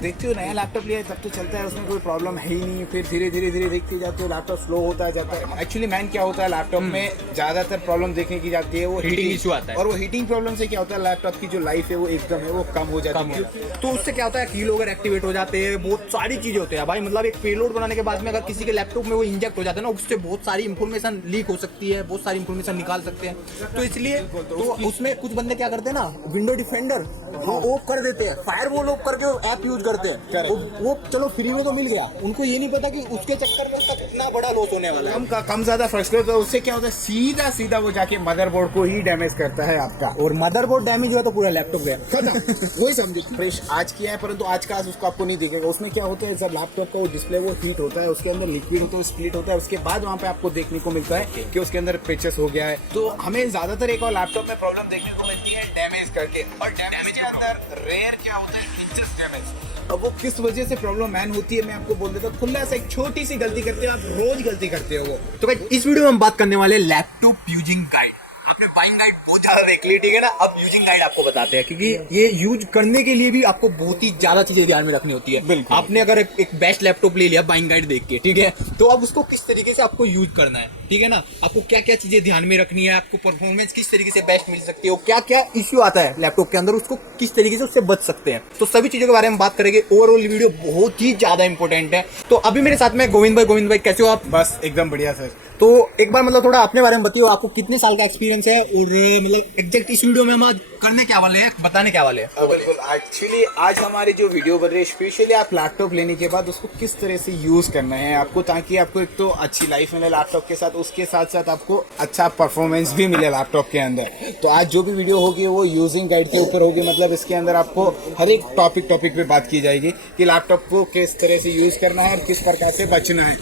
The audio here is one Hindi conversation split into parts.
देखते हो नया लैपटॉप लिया है तब तो चलता है, उसमें कोई प्रॉब्लम है ही नहीं, फिर धीरे धीरे देखते जाते हो लैपटॉप स्लो होता जाता है। एक्चुअली मैन क्या होता है लैपटॉप में ज्यादातर प्रॉब्लम देखने की जाती है वो हीटिंग इशू आता है, और वो हीटिंग प्रॉब्लम से क्या होता है लैपटॉप की जो लाइफ है वो एकदम है वो कम हो जाती है। तो उससे क्या होता है कील वगैरह एक्टिवेट हो जाते हैं, बहुत सारी चीजें होती है भाई। मतलब एक पेलोड बनाने के बाद में अगर किसी के लैपटॉप में वो इंजेक्ट हो जाता है ना, उससे बहुत सारी इंफॉर्मेशन लीक हो सकती है, बहुत सारी इंफॉर्मेशन निकाल सकते हैं। तो इसलिए तो उसमें कुछ बंदे क्या करते हैं ना, विंडो डिफेंडर वो ऑफ कर देते हैं, फायरवॉल ऑफ करके ऐप यूज करते हैं। वो चलो फ्री में तो मिल गया, उनको ये नहीं पता कि उसके चक्कर में उसका कितना बड़ा लॉस होने वाला है। कम ज्यादा फ्रस्ट्रेट तो उससे क्या होता है सीधा वो जाके मदरबोर्ड को ही डैमेज करता है आपका, और मदरबोर्ड डैमेज हुआ तो पूरा लैपटॉप गया खत्म। वही समझिए फ्रेश आज किया है, परंतु आज का आज उसको आपको नहीं दिखेगा। उसमें क्या होता है जब लैपटॉप का वो डिस्प्ले वो हीट होता है, उसके अंदर लिक्विड होता है, स्प्लिट होता है, उसके बाद वहाँ पे आपको देखने को मिलता है कि उसके अंदर पेचेस हो गया है। तो हमें ज्यादातर एक और लैपटॉप में प्रॉब्लम देखने को मिलती है डैमेज करके, और डैमेज के अंदर रेयर क्या होता है इंचेस डैमेज। अब वो किस वजह से प्रॉब्लम मैन होती है मैं आपको बोल देता हूँ। खुला सा एक छोटी सी गलती करते हो आप, रोज गलती करते हो वो। तो भाई इस वीडियो में हम बात करने वाले लैपटॉप यूजिंग गाइड। आपने बाइंग गाइड बहुत ज्यादा देख ली, ठीक है ना, अब यूजिंग गाइड आपको बताते हैं, क्योंकि ये यूज करने के लिए भी आपको बहुत ही ज्यादा चीजें ध्यान में रखनी होती है। आपने अगर एक बेस्ट लैपटॉप ले लिया बाइंग गाइड देख के, ठीक है, तो अब उसको किस तरीके से आपको यूज करना है, ठीक है ना, आपको क्या क्या चीजें ध्यान में रखनी है, आपको परफॉर्मेंस किस तरीके से बेस्ट मिल सकती है, क्या क्या इश्यू आता है लैपटॉप के अंदर, उसको किस तरीके से उससे बच सकते हैं, तो सभी चीजों के बारे में बात करेंगे। ओवरऑल वीडियो बहुत ही ज्यादा इंपॉर्टेंट है। तो अभी मेरे साथ में गोविंद भाई कैसे हो आप? बस एकदम बढ़िया सर। तो एक बार मतलब थोड़ा अपने बारे में बताइए, आपको कितने साल का एक्सपीरियंस है, और मतलब एग्जैक्ट इस वीडियो में हम आज करने क्या वाले हैं, बताने क्या वाले हैं? बिल्कुल, एक्चुअली आज हमारी जो वीडियो बन रही है स्पेशली आप लैपटॉप लेने के बाद उसको किस तरह से यूज करना है आपको, ताकि आपको एक तो अच्छी लाइफ मिले लैपटॉप के साथ, उसके साथ साथ आपको अच्छा परफॉर्मेंस भी मिले लैपटॉप के अंदर। तो आज जो भी वीडियो होगी वो यूजिंग गाइड के ऊपर होगी, मतलब इसके अंदर आपको हर एक टॉपिक पे बात की जाएगी कि लैपटॉप को किस तरह से यूज करना है और किस प्रकार से बचना है।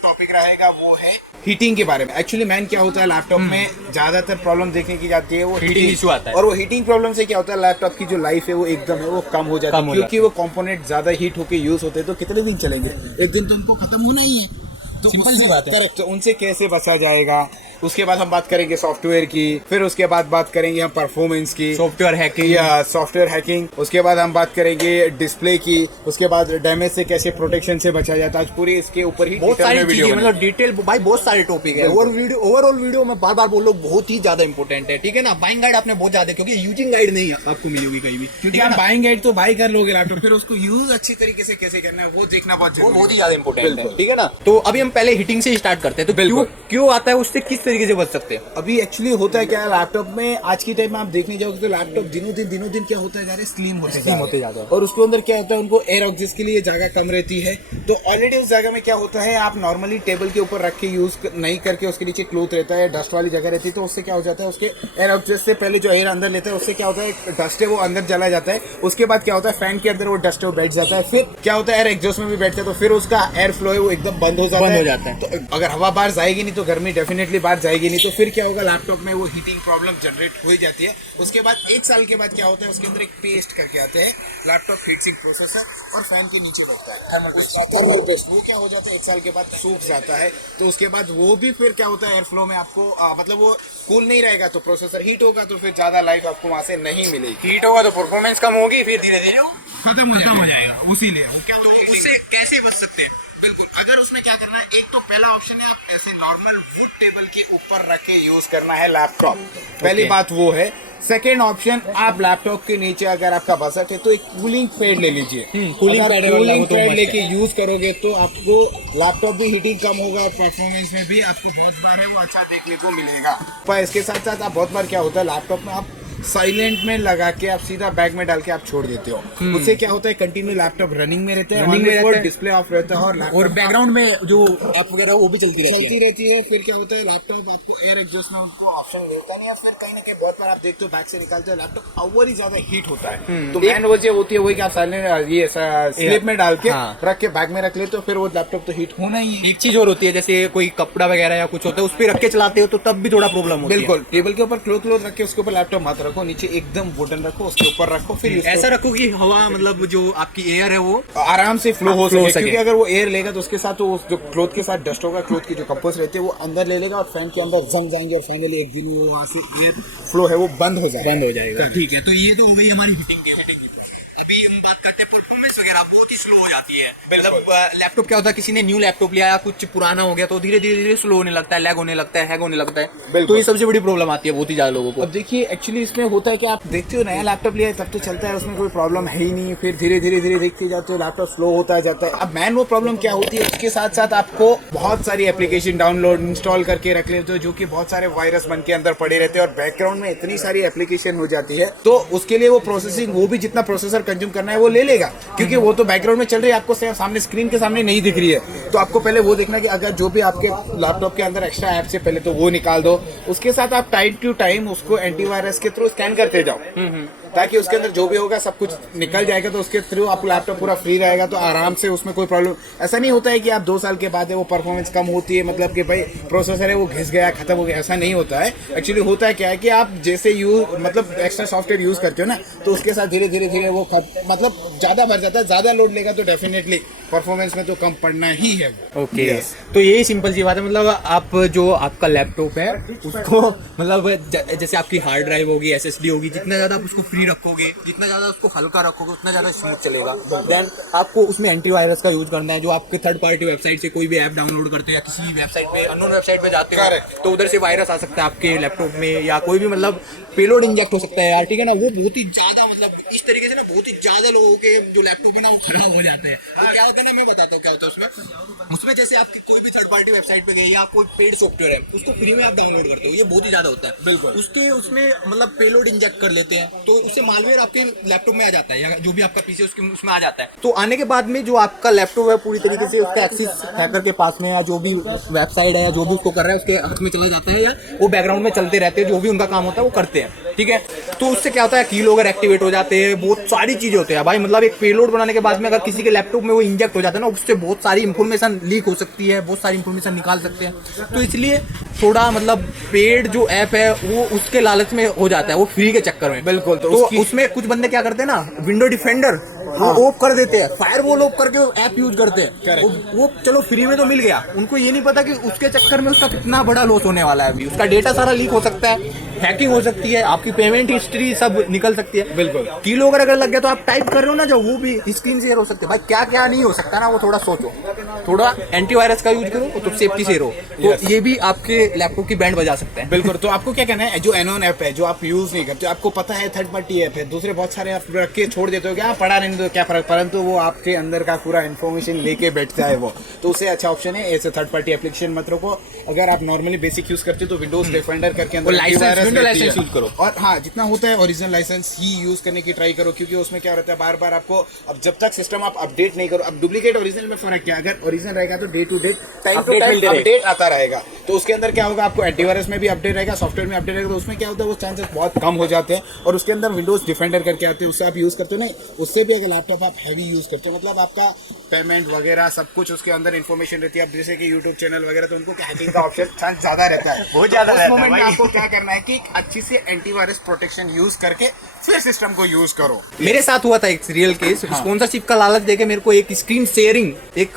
टॉपिक रहेगा वो है हीटिंग के बारे में। एक्चुअली मैन क्या होता है लैपटॉप में ज्यादातर प्रॉब्लम देखने की जाती है वो हीटिंग इशू आता है, और वो हीटिंग प्रॉब्लम से क्या होता है लैपटॉप की जो लाइफ है वो एकदम है वो कम हो जाती है, क्योंकि वो कंपोनेंट ज्यादा हीट होके यूज होते हैं। तो कितने दिन चलेंगे, एक दिन तो उनको खत्म होना ही है। तो सिंपल सी बात है। करेक्ट, तो उनसे कैसे बचा जाएगा, उसके बाद हम बात करेंगे सॉफ्टवेयर की, फिर उसके बाद बात करेंगे हम परफॉर्मेंस की, सॉफ्टवेयर हैकिंग या सॉफ्टवेयर हैकिंग, उसके बाद हम बात करेंगे डिस्प्ले की, उसके बाद डैमेज से कैसे प्रोटेक्शन से बचा जाता है। आज पूरी इसके ऊपर ही बहुत सारी चीजें, मतलब डिटेल भाई बहुत सारे टॉपिक है। ओवरऑल वीडियो में बार बार बोल लो बहुत ही ज्यादा इंपॉर्टेंट है, ठीक है ना। बाइंग गाइड आपने बहुत ज्यादा, क्योंकि यूजिंग गाइड नहीं आपको मिली होगी कहीं भी, क्योंकि आप बाइंग गाइड तो बाई कर लोगे लैपटॉप, फिर उसको यूज अच्छी तरीके से कैसे करना है वो देखना बहुत ही ज्यादा इंपॉर्टेंट है, ठीक है ना। तो अभी हम पहले हीटिंग से स्टार्ट करते हैं। तो क्यों आता है, उससे किस तरीके से बच सकते हैं? अभी एक्चुअली होता है क्या है लैपटॉप में आज की टाइम में आप देखने जाओगे तो लैपटॉप दिनों दिन क्या होता है जा रहे स्लिम होते जाते हैं, और उसके अंदर क्या होता है उनको एयर ऑक्सीजन के लिए जगह कम रहती है। तो ऑलरेडी उस जगह में क्या होता है आप नॉर्मली टेबल के ऊपर रख के यूज नहीं करके उसके नीचे क्लोथ रहता है, डस्ट वाली जगह रहती है, तो उससे क्या हो जाता है उसके एयर ऑक्सीजन से पहले जो एयर अंदर लेता है उससे क्या होता है डस्ट है वो अंदर चला जाता है। उसके बाद क्या होता है फैन के अंदर वो डस्ट है वो बैठ जाता है, फिर क्या होता है एयर एग्जॉस्ट में भी बैठता है, तो फिर उसका एयर फ्लो है वो एकदम बंद हो जाता है। तो अगर हवा बाहर जाएगी नहीं तो गर्मी डेफिनेटली बाहर जाएगी नहीं, तो फिर क्या होगा लैपटॉप में वो हीटिंग प्रॉब्लम जनरेट हो ही जाती है। उसके बाद 1 साल के बाद क्या होता है उसके अंदर एक पेस्ट करके आते हैं लैपटॉप हीट सिंक प्रोसेसर, और फैन के नीचे बैठता है थर्मल पेस्ट, वो क्या हो जाता है 1 साल के बाद सूख जाता है। तो उसके बाद वो भी फिर क्या होता है एयर फ्लो में आपको मतलब वो कूल नहीं रहेगा, तो प्रोसेसर हीट होगा, तो फिर ज्यादा लाइफ आपको वहां से नहीं मिलेगी। हीट होगा तो परफॉर्मेंस कम होगी, फिर धीरे धीरे खत्म हो जाएगा। उसीलिए तो उससे कैसे बच सकते हैं? बिल्कुल, अगर उसमें क्या करना है, एक तो पहला ऑप्शन है आप ऐसे नॉर्मल वुड टेबल के ऊपर रख के यूज करना है लैपटॉप, पहली बात वो है। सेकेंड ऑप्शन, आप लैपटॉप के नीचे अगर आपका बजट है तो एक कूलिंग पैड ले लीजिए। कूलिंग पैड लेके यूज करोगे तो आपको लैपटॉप भी हीटिंग कम होगा और परफॉर्मेंस में भी आपको बहुत बार है वो अच्छा देखने को मिलेगा। पर इसके साथ साथ आप बहुत बार क्या होता है लैपटॉप में आप साइलेंट में लगा के आप सीधा बैग में डाल के आप छोड़ देते हो, उससे क्या होता है कंटिन्यू लैपटॉप रनिंग में रहता है, डिस्प्ले ऑफ रहता है, और बैकग्राउंड में जो ऐप वगैरह वो भी चलती रहती है। फिर क्या होता है लैपटॉप आपको एयर एग्जॉस्ट में उसको ऑप्शन मिलता नहीं है, फिर कहीं ना कहीं बहुत बार आप देखते हो बैग से निकालते हो लैपटॉप ओवर ही ज्यादा हीट होता है। तो मेन वजह होती है वही कि आप साइलेंट ये स्लिप में डाल के रख के बैग में रख लेते हो, फिर वो लैपटॉप तो हीट होना ही है। एक चीज और होती है, जैसे कोई कपड़ा वगैरह या कुछ होता है उस पर रख के चलाते हो तो तब भी थोड़ा प्रॉब्लम होती है। बिल्कुल, टेबल के ऊपर क्लोथ रख के उसके ऊपर लैपटॉप मत रखो, नीचे एकदम वुडन रखो, उसके ऊपर रखो, फिर ऐसा रखो कि हवा मतलब जो आपकी एयर है वो आराम से फ्लो हो सके, क्योंकि अगर वो एयर लेगा तो उसके साथ तो जो क्लोथ के साथ डस्ट होगा, क्लोथ की जो कंपोस्ट रहती है वो अंदर ले लेगा और फैन के अंदर जम जाएंगे और फाइनली एक दिन वो वहाँ से एयर फ्लो है वो बंद हो जाएगा। ठीक है, तो ये तो हो गई हमारी हीटिंग की। अभी हम बात करते हैं खराब, बहुत ही स्लो हो जाती है। मतलब लैपटॉप क्या होता है, किसी ने न्यू लैपटॉप लिया या कुछ पुराना हो गया तो धीरे धीरे स्लो होने लगता है, लैग होने लगता है, हैग होने लगता है। तो ये सबसे बड़ी प्रॉब्लम आती है बहुत ही ज्यादा लोगों को। अब देखिए एक्चुअली इसमें होता है कि आप देखते हो नया लैपटॉप लिया है तब तो चलता है, उसमें कोई प्रॉब्लम है ही नहीं, फिर धीरे धीरे देखते जाते हो लैपटॉप स्लो होता जाता है। अब मैन वो प्रॉब्लम क्या होती है, उसके साथ साथ आपको बहुत सारी एप्लीकेशन डाउनलोड इंस्टॉल करके रख लेते हो, जो कि बहुत सारे वायरस बन के अंदर पड़े रहते हैं और बैकग्राउंड में इतनी सारी एप्लीकेशन हो जाती है, तो उसके लिए वो प्रोसेसिंग, वो भी जितना प्रोसेसर कंज्यूम करना है वो ले लेगा, क्योंकि वो तो बैकग्राउंड में चल रही है, आपको सामने स्क्रीन के सामने नहीं दिख रही है। तो आपको पहले वो देखना कि अगर जो भी आपके लैपटॉप के अंदर एक्स्ट्रा ऐप से पहले तो वो निकाल दो, उसके साथ आप टाइम टू टाइम उसको एंटीवायरस के थ्रू स्कैन करते जाओ, ताकि उसके अंदर जो भी होगा सब कुछ निकल जाएगा, तो उसके थ्रू आप लैपटॉप पूरा फ्री रहेगा, तो आराम से उसमें कोई प्रॉब्लम। ऐसा नहीं होता है कि आप 2 साल के बाद है वो परफॉर्मेंस कम होती है, मतलब कि भाई प्रोसेसर है वो घिस गया खत्म हो गया, ऐसा नहीं होता है। एक्चुअली होता है क्या है कि आप जैसे मतलब एक्स्ट्रा सॉफ्टवेयर यूज करते हो ना, तो उसके साथ धीरे धीरे वो मतलब ज्यादा भर जाता है, ज्यादा लोड लेगा तो डेफिनेटली परफॉर्मेंस में तो कम पड़ना ही है। ओके तो यही सिंपल सी बात है। मतलब आप जो आपका लैपटॉप है उसको मतलब जैसे आपकी हार्ड ड्राइव होगी, एसएसडी होगी, जितना ज्यादा आप उसको फ्री रखोगे, जितना ज्यादा उसको हल्का रखोगे, उतना ज्यादा स्मूथ चलेगा। देन आपको उसमें एंटीवायरस का यूज करना है। जो आपके थर्ड पार्टी वेबसाइट से कोई भी ऐप डाउनलोड करते हो या किसी भी वेबसाइट पे, अननोन वेबसाइट पे जाते हो तो उधर से वायरस आ सकता है आपके लैपटॉप में, या कोई भी मतलब पेलोड इंजेक्ट हो सकता है यार, ठीक है ना। वो बहुत ही ज्यादा मतलब इस तरीके से ना बहुत ही ज्यादा लोगों के जो लैपटॉप है ना वो खराब हो जाते हैं। तो क्या होता है ना, मैं बताता हूँ क्या होता है उसमें जैसे आप कोई भी थर्ड पार्टी वेबसाइट पे गए या कोई पेड सॉफ्टवेयर है उसको फ्री में आप डाउनलोड करते हो, ये बहुत ही ज्यादा होता है। बिल्कुल उसके उसमें मतलब पेलोड इंजेक्ट कर लेते हैं, तो उससे मालवेयर आपके लैपटॉप में आ जाता है, या जो भी आपका पीसी उसमें आ जाता है। तो आने के बाद में जो आपका लैपटॉप है पूरी तरीके से उसका एक्सेस हैकर के पास में, या जो भी वेबसाइट है या जो भी उसको कर रहा है उसके हाथ में चला जाता है, या वो बैकग्राउंड में चलते रहते हैं, जो भी उनका काम होता है वो करते हैं, ठीक है। तो उससे क्या होता है, की लोग एक्टिवेट हो जाते हैं, बहुत सारी चीजें होती है भाई। मतलब एक पेलोड बनाने के बाद में अगर किसी के लैपटॉप में वो इंजेक्ट हो जाता है ना, उससे बहुत सारी इंफॉर्मेशन लीक हो सकती है, बहुत सारी इंफॉर्मेशन निकाल सकते हैं। तो इसलिए थोड़ा मतलब पेड जो ऐप है वो उसके लालच में हो जाता है, वो फ्री के चक्कर में। बिल्कुल। तो उसमें कुछ बंदे क्या करते हैं ना, विंडो डिफेंडर वो ऑफ कर देते हैं, फायरवॉल ऑफ करके ऐप यूज करते हैं। वो चलो फ्री में तो मिल गया, उनको ये नहीं पता कि उसके चक्कर में उसका कितना बड़ा लॉस होने वाला है। अभी उसका डेटा सारा लीक हो सकता है, हैकिंग हो सकती है, आपकी पेमेंट हिस्ट्री सब निकल सकती है। बिल्कुल। कीलो अगर लग गया तो आप टाइप कर रहे हो ना जो, वो भी स्क्रीन शेयर हो सकते हैं। भाई क्या क्या नहीं हो सकता ना, वो थोड़ा सोचो, थोड़ा एंटीवायरस का यूज करो तो सेफ्टी से रहो। तो ये भी आपके लैपटॉप की बैंड बजा सकते हैं। बिल्कुल। तो आपको क्या कहना है, जो एनोन ऐप है जो आप यूज नहीं करते, आपको पता है थर्ड पार्टी ऐप है, दूसरे बहुत सारे आप रख के छोड़ देते हो, क्या पढ़ा नहीं तो क्या फर्क, परंतु वो आपके अंदर का पूरा इन्फॉर्मेशन लेके बैठता है वो, तो उससे अच्छा ऑप्शन है ऐसे थर्ड पार्टी एप्लीकेशन मत रखो। अगर आप नॉर्मली बेसिक यूज करते हो तो विंडोज डिफेंडर करके अंदर लाइसेंस यूज करो, और हाँ जितना होता है ओरिजिनल लाइसेंस ही यूज करने की ट्राई करो, क्योंकि उसमें क्या रहता है बार बार आपको, अब जब तक सिस्टम आप अपडेट नहीं करो, अब डुप्लीकेट ओरिजिनल में फर्क क्या है, अगर ओरिजिनल रहेगा तो day to day time to time update आता रहेगा, तो उसके अंदर क्या होगा, आपको एंटीवायरस में भी अपडेट रहेगा, सॉफ्टवेयर में अपडेट रहेगा, तो उसमें क्या होता है वो चांसेस बहुत कम हो जाते हैं। और उसके अंदर विंडोज डिफेंडर करके आते हैं, उससे आप यूज करते हो नहीं, उससे भी अगर लैपटॉप आप हैवी यूज करते हो, मतलब आपका पेमेंट वगैरह सब कुछ उसके अंदर इन्फॉर्मेशन रहती है। अब जैसे कि यूट्यूब चैनल वगैरह, तो उनको हैकिंग का ऑप्शन चांस ज्यादा रहता है, बहुत ज्यादा रहता है। उस मोमेंट में आपको क्या करना है कि अच्छी से एंटीवायरस प्रोटेक्शन यूज करके फिर सिस्टम को यूज करो। मेरे साथ हुआ था एक रियल केस, स्पॉन्सरशिप का लालच देके मेरे को एक स्क्रीन शेयरिंग एक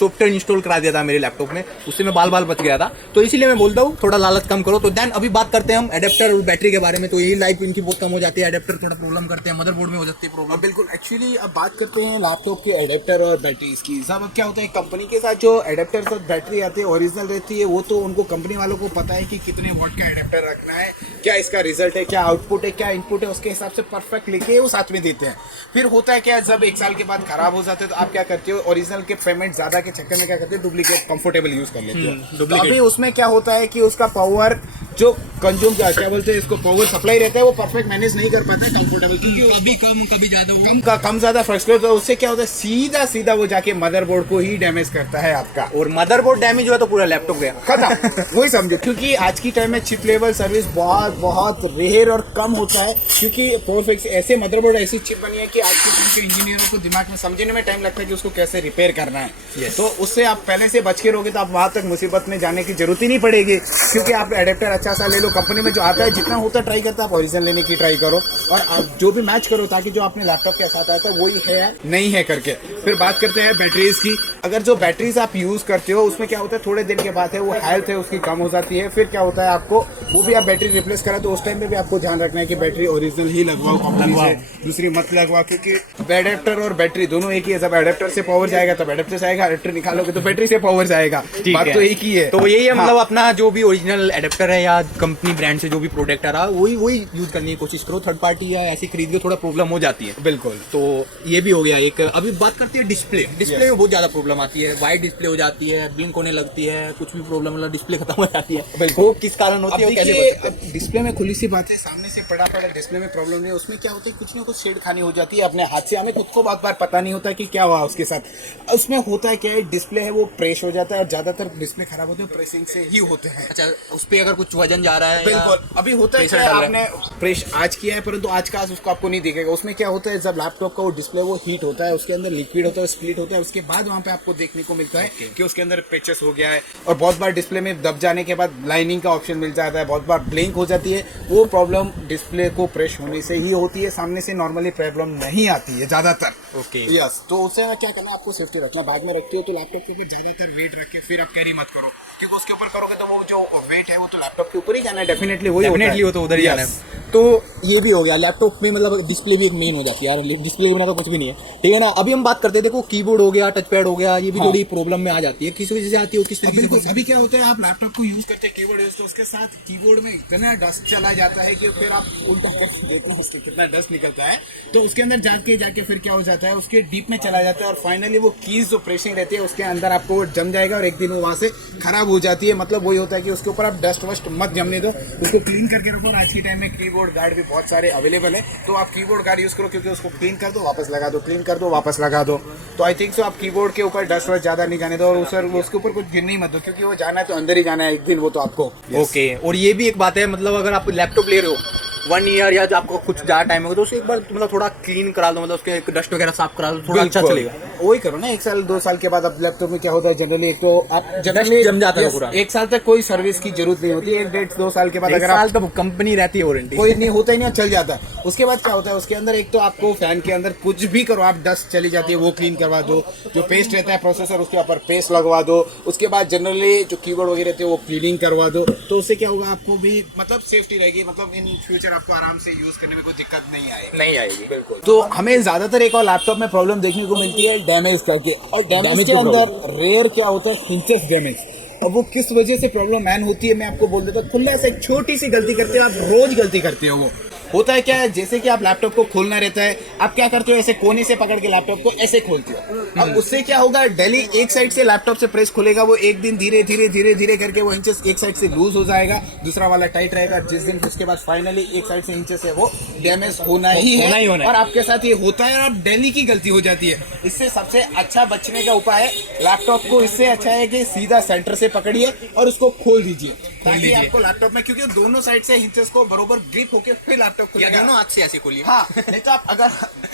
सॉफ्टवेयर इंस्टॉल करा दिया था मेरे लैपटॉप में, उससे मैं बाल बच गया था। तो इसीलिए मैं बोलता हूँ थोड़ा लालच कम करो। तो देन अभी बात करते हैं हम एडेप्टर और बैटरी के बारे में। तो यही लाइफ इनकी बहुत कम हो जाती है, एडेप्टर थोड़ा प्रॉब्लम करते हैं, मदरबोर्ड में हो जाती है प्रॉब्लम। बिल्कुल। एक्चुअली अब बात करते हैं लैपटॉप के एडेप्टर और बैटरीज की। सब अब क्या होता है, कंपनी के साथ जो एडेप्टर और बैटरी आती है ओरिजिनल रहती है, वो तो उनको कंपनी वालों को पता है कि कितने वोल्ट का एडेप्टर रखना है, क्या इसका रिजल्ट है, क्या आउटपुट है, क्या इनपुट है, उसके हिसाब से परफेक्ट लिखे वो साथ में देते हैं। फिर होता है क्या, जब 1 साल के बाद खराब हो जाते हैं तो आप क्या करते हो, ओरिजिनल के पेमेंट ज्यादा के चक्कर में क्या करते हो, डुप्लीकेट कंफर्टेबल यूज कर लेते हो। तो अभी उसमें क्या होता है कि उसका पावर जो कंज्यूम क्या बोलते हैं इसको, पावर सप्लाई रहता है, वो परफेक्ट मैनेज नहीं कर पाता है कंफर्टेबल, क्योंकि कभी कम कभी ज्यादा कम ज्यादा फ्रस्ट्रेट, तो उससे क्या होता है सीधा वो जाके मदरबोर्ड को ही डैमेज करता है आपका, और मदरबोर्ड डैमेज हुआ तो पूरा लैपटॉप गया खत्म। वही समझो, क्योंकि आज की टाइम में चिप लेवल सर्विस बहुत रेयर और कम होता है, क्योंकि परफेक्ट ऐसे मदरबोर्ड ऐसी चिप बनी है कि आज के टाइम के इंजीनियरों को दिमाग में समझने में टाइम लगता है कि उसको कैसे रिपेयर करना है। तो उससे आप पहले से बच के रहोगे तो आप वहां तक मुसीबत में जाने की जरूरत ही नहीं पड़ेगी, क्योंकि आप एडेप्टर अच्छा सा ले लो, कंपनी में जो आता है जितना होता है ट्राई करता है, आप ओरिजिनल लेने की ट्राई करो, और आप जो भी मैच करो ताकि जो आपने लैपटॉप के साथ आया था वही है नहीं है करके। फिर बात करते हैं बैटरीज की। अगर जो बैटरीज आप यूज करते हो उसमें क्या होता है, थोड़े दिन के बाद है वो हेल्थ है उसकी कम हो जाती है, फिर क्या होता है आपको वो भी आप बैटरी रिप्लेस करा तो उस टाइम में भी आपको ध्यान रखना है कि बैटरी ओरिजिनल ही लगवाओ, कंपनी से दूसरी मत लगवाओ, क्योंकि एडेप्टर और बैटरी दोनों एक ही है। जब एडेप्टर से पावर जाएगा तब एडेप्टर से आएगा, एडेप्टर निकालोगे तो बैटरी से पावर जाएगा, बात तो एक ही है। तो यही है, मतलब अपना जो भी ओरिजिनल एडेप्टर है या कंपनी ब्रांड से जो भी प्रोडक्ट आ रहा है वही यूज करने की कोशिश करो। थर्ड पार्टी या ऐसी खरीद के थोड़ा प्रॉब्लम हो जाती है। बिल्कुल। तो ये भी हो गया एक। अभी बात करते हैं डिस्प्ले में बहुत ज्यादा प्रॉब्लम आती है, वाइट डिस्प्ले हो जाती है, ब्लिंक होने लगती है, कुछ भी प्रॉब्लम मतलब डिस्प्ले खत्म हो जाती है। बिल्कुल। वो किस कारण होती है, वो कैसे बच सकते हैं? डिस्प्ले में खुली सी बात है, सामने से पड़ा डिस्प्ले में प्रॉब्लम नहीं है, उसमें क्या होता है कुछ ना कुछ छेड़खानी हो जाती है अपने हाथ से, हमें खुद को बार पता नहीं होता कि क्या हुआ उसके साथ। उसमें होता है क्या है, डिस्प्ले है वो प्रेस हो जाता है और ज्यादातर डिस्प्ले खराब होते हैं प्रेसिंग से ही होते हैं। अच्छा, उस पे अगर कुछ वजन जा रहा है, बिल्कुल। अभी होता है क्या, आपने प्रेस आज किया है परंतु आज का उसको आपको नहीं दिखेगा। उसमें क्या होता है, जब लैपटॉप का वो डिस्प्ले वो हीट होता है, उसके अंदर लिक्विड होता है, स्प्लिट होता है, उसके बाद वहाँ पे आपको देखने को मिलता है कि उसके अंदर पेचेस हो गया है। और बहुत बार डिस्प्ले में दब जाने के बाद लाइनिंग का ऑप्शन मिल जाता है, बहुत बार ब्लिंक हो जाती है। वो प्रॉब्लम डिस्प्ले को प्रेस होने से ही होती है, सामने से नॉर्मली प्रॉब्लम नहीं आती है ज्यादातर। Okay, yes. तो उससे ना क्या करना, आपको सेफ्टी रखना, बैग में रखते हो तो लैपटॉप के ऊपर ज्यादातर वेट रख के फिर आप कैरी मत करो, क्योंकि उसके ऊपर करोगे तो वो जो वेट है वो तो लैपटॉप के ऊपर ही जाना है, डेफिनेटली वो तो उधर ही जाना है। तो ये भी हो गया लैपटॉप में, मतलब डिस्प्ले भी एक मेन हो जाती है यार, डिस्प्ले के बिना तो कुछ भी नहीं है, ठीक है ना। अभी हम बात करते हैं, देखो कीबोर्ड हो गया, टच पैड हो गया, ये भी थोड़ी प्रॉब्लम में आ जाती है। किस वजह से आती है, किस तरीके से? बिल्कुल। अभी क्या होता है, आप लैपटॉप को यूज करते हैं, कीबोर्ड यूज, तो उसके साथ कीबोर्ड में इतना डस्ट चला जाता है कि फिर आप उल्टा करके देखना उसके कितना डस्ट निकलता है, तो उसके अंदर जाके फिर क्या हो जाता है, उसके डीप में चला जाता है और फाइनली वो कीज जो प्रेसिंग रहती है उसके अंदर आपको वो जम जाएगा और एक दिन वो वहां से खराब हो जाती है। मतलब वही होता है कि उसके ऊपर आप डस्ट वस्ट मत जमने दो, उसको क्लीन करके रखो। और आज के टाइम में कीबोर्ड गार्ड भी बहुत सारे अवेलेबल है, तो आप कीबोर्ड गार्ड यूज करो, क्योंकि उसको क्लीन कर दो वापस लगा दो, क्लीन कर दो वापस लगा दो। तो आई थिंक सो आप कीबोर्ड के ऊपर डस्ट वस्ट ज्यादा नहीं जाने दो, और उसके ऊपर कुछ गिरने ही मत दो, क्योंकि वो जाना है तो अंदर ही जाना है एक दिन वो तो आपको। ओके। और ये भी एक बात है, मतलब अगर आप लैपटॉप ले रहे हो 1 ईयर या जो आपको कुछ ज्यादा टाइम होगा तो उसे एक बार मतलब थोड़ा क्लीन करा दो, मतलब उसके डस्ट वगैरह साफ करा दो, थोड़ा अच्छा चलेगा। वही करो ना, 1 साल 2 साल के बाद अब लैपटॉप में क्या होता है जनरली, एक तो आप जनरली जम जाता है पूरा। 1 साल तक कोई सर्विस की जरूरत नहीं होती है, 1-1.5-2 साल के बाद अगर साल तो कंपनी रहती है वारंटी, कोई नहीं होता ही नहीं, चल जाता है। उसके बाद क्या होता है, उसके अंदर एक तो आपको फैन के अंदर कुछ भी करो आप, डस्ट चली जाती है, वो क्लीन करवा दो। जो पेस्ट रहता है प्रोसेसर उसके ऊपर पेस्ट लगवा दो। उसके बाद जनरली जो कीबोर्ड वगैरह रहते हैं वो क्लीनिंग करवा दो, तो उससे क्या होगा, आपको भी मतलब सेफ्टी रहेगी, मतलब इन फ्यूचर आपको आराम से यूज करने में कोई दिक्कत नहीं आएगी। बिल्कुल। तो हमें ज्यादातर एक और लैपटॉप में प्रॉब्लम देखने को मिलती है डैमेज करके, और डैमेज के अंदर रेयर क्या होता है, हिंचेस डैमेज। अब वो किस वजह से प्रॉब्लम मैन होती है मैं आपको बोल देता हूँ। खुला से एक छोटी सी गलती करते हो आप, रोज गलती करते हो। वो होता है क्या है, जैसे कि आप लैपटॉप को खोलना रहता है, आप क्या करते हो, ऐसे कोने से पकड़ के लैपटॉप को ऐसे खोलते हो। अब उससे क्या होगा, डेली एक साइड से लैपटॉप से प्रेस खोलेगा, वो एक दिन धीरे धीरे करके वो इंचेस एक साइड से लूज हो जाएगा, दूसरा वाला टाइट रहेगा। जिस दिन उसके बाद फाइनली एक साइड से इंचेस है वो डैमेज होना ही है, और आपके साथ ये होता है और आप डेली की गलती हो जाती है। इससे सबसे अच्छा बचने का उपाय है, लैपटॉप को इससे अच्छा है कि सीधा सेंटर से पकड़िए और उसको खोल दीजिए, ताकि आपको लैपटॉप में, क्योंकि दोनों साइड से हिंचेस को बरोबर ग्रिप होके फिर लैपटॉप को दोनों हाथ से ऐसे खोलिए। हाँ, नहीं तो आप अगर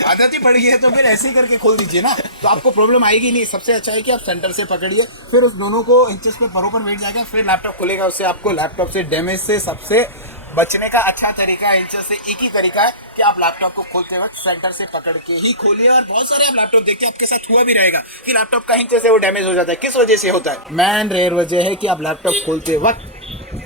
आदत ही पड़ गई है तो फिर ऐसे ही करके खोल दीजिए ना, तो आपको प्रॉब्लम आएगी नहीं। सबसे अच्छा है कि आप सेंटर से पकड़िए, फिर उस दोनों को इंचेस पे बरोबर बैठ जाएगा, फिर लैपटॉप खुलेगा। उससे आपको लैपटॉप से डैमेज से सबसे बचने का अच्छा तरीका इंचेस से एक ही तरीका है कि आप लैपटॉप को खोलते वक्त सेंटर से पकड़ के ही खोलिए। और बहुत सारे आप लैपटॉप देखिए, आपके साथ हुआ भी रहेगा कि लैपटॉप का इंचेस से वो डैमेज हो जाता है। किस वजह से होता है, मैन रेयर वजह है कि आप लैपटॉप खोलते वक्त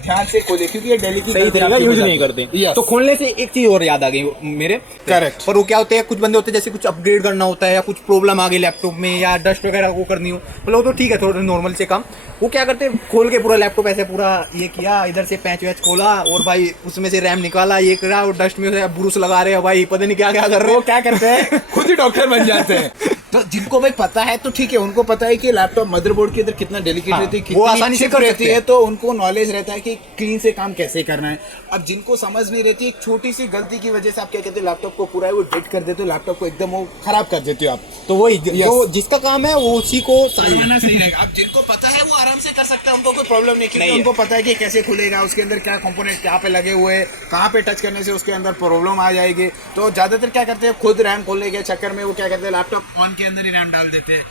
ध्यान से खोले, क्योंकि ये डेली की सही तरीका यूज नहीं करते। तो खोलने से एक चीज और याद आ गई मेरे, करेक्ट। पर वो क्या होते हैं, कुछ बंदे होते हैं जैसे कुछ अपग्रेड करना होता है या कुछ प्रॉब्लम आ गई लैपटॉप में या डस्ट वगैरह वो करनी हो, मतलब वो तो ठीक है थोड़ा नॉर्मल से काम। वो क्या करते हैं, खोल के पूरा लैपटॉप ऐसे पूरा ये किया, इधर से पैच वैच खोला और भाई उसमें से रैम निकाला, ये करा, और डस्ट में ब्रूस लगा रहे हैं भाई, पता नहीं क्या क्या कर रहे हैं। वो क्या करते हैं, खुद ही डॉक्टर बन जाते हैं। तो जिनको भाई पता है तो ठीक है, उनको पता है कि लैपटॉप मदरबोर्ड के अंदर कितना डेलिकेट रहती है, वो आसानी से कर रहती है, तो उनको नॉलेज रहता है कि क्लीन से काम कैसे करना है। अब जिनको समझ नहीं रहती, एक छोटी सी गलती की वजह से आप क्या कहते हो, लैपटॉप को पूरा वो डेड कर देते हो, लैपटॉप को एकदम वो खराब कर देते हो आप। तो वही जो जिसका काम है वो उसी को सालवाना सही रहेगा। अब जिनको पता है वो आराम से कर सकता है, उनको कोई प्रॉब्लम नहीं, क्योंकि उनको पता है कि कैसे खुलेगा, उसके अंदर क्या कंपोनेंट क्या पे लगे हुए, कहाँ पे टच करने से उसके अंदर प्रॉब्लम आ जाएगी। तो ज्यादातर क्या करते हैं, खुद रैम खोलने के चक्कर में वो क्या करते हैं, लैपटॉप ऑन के अंदर ही रैम डाल देते हैं।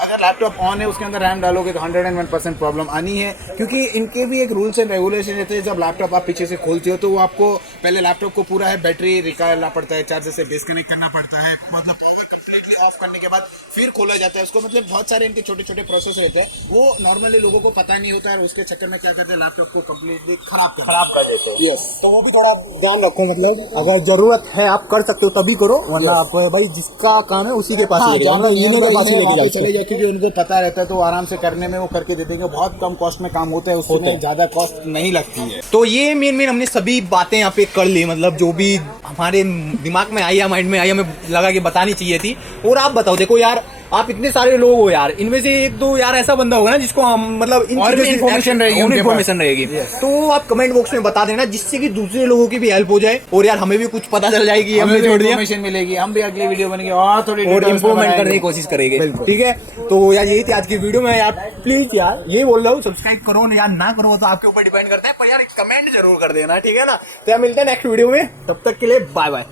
अगर लैपटॉप ऑन है उसके अंदर रैम डालोगे तो 101% प्रॉब्लम आनी है, क्योंकि इनके भी एक रूल्स एंड रेगुलेशन रहते हैं। जब लैपटॉप आप पीछे से खोलते हो तो वो आपको पहले लैपटॉप को पूरा है बैटरी निकालना पड़ता है, चार्जर से डिस्कनेक्ट करना पड़ता है, मतलब कंप्लीटली ऑफ करने के बाद फिर खोला जाता है उसको, मतलब बहुत सारे इनके छोटे छोटे प्रोसेस रहते हैं, वो नॉर्मली लोगों को पता नहीं होता है, और उसके चक्कर में क्या करते हैं लैपटॉप को कंप्लीटली खराब कर देते हैं। यस, तो वो भी थोड़ा ध्यान रखो, मतलब अगर जरूरत है आप कर सकते हो तभी करो, वरना आप भाई जिसका काम है उसी के पास ही लेके जाओ, इन्हीं के पास ही लेके जाओ। चले जाओ, क्योंकि उनको पता रहता है तो आराम से करने में वो करके दे देंगे, बहुत कम कॉस्ट में काम होता है, उसमें ज्यादा कॉस्ट नहीं लगती है। तो ये मेन हमने सभी बातें यहाँ पे कर ली, मतलब जो भी हमारे दिमाग में आई या माइंड में आई हमें लगा कि बतानी चाहिए थी। और आप बताओ, देखो यार आप इतने सारे लोग हो यार, इनमें से एक दो यार ऐसा बंदा होगा ना जिसको हम मतलब इन्फॉर्मेशन रहेगी, तो आप कमेंट बॉक्स में बता देना, जिससे कि दूसरे लोगों की भी हेल्प हो जाए, और यार हमें भी कुछ पता चल जाएगी, हमें छोड़ दिया इन्फॉर्मेशन मिलेगी, हम भी अगली वीडियो बनेंगे और थोड़ी और इम्प्रूवमेंट करने की कोशिश करेंगे। ठीक है, तो यार यही थी आज की वीडियो में। यार प्लीज यार ये बोल रहा हूँ, सब्सक्राइब करो ना यार, ना करो तो आपके ऊपर डिपेंड करता है, पर यार कमेंट जरूर कर देना, ठीक है ना। तो यार मिलते हैं नेक्स्ट वीडियो में, तब तक के लिए बाय बाय।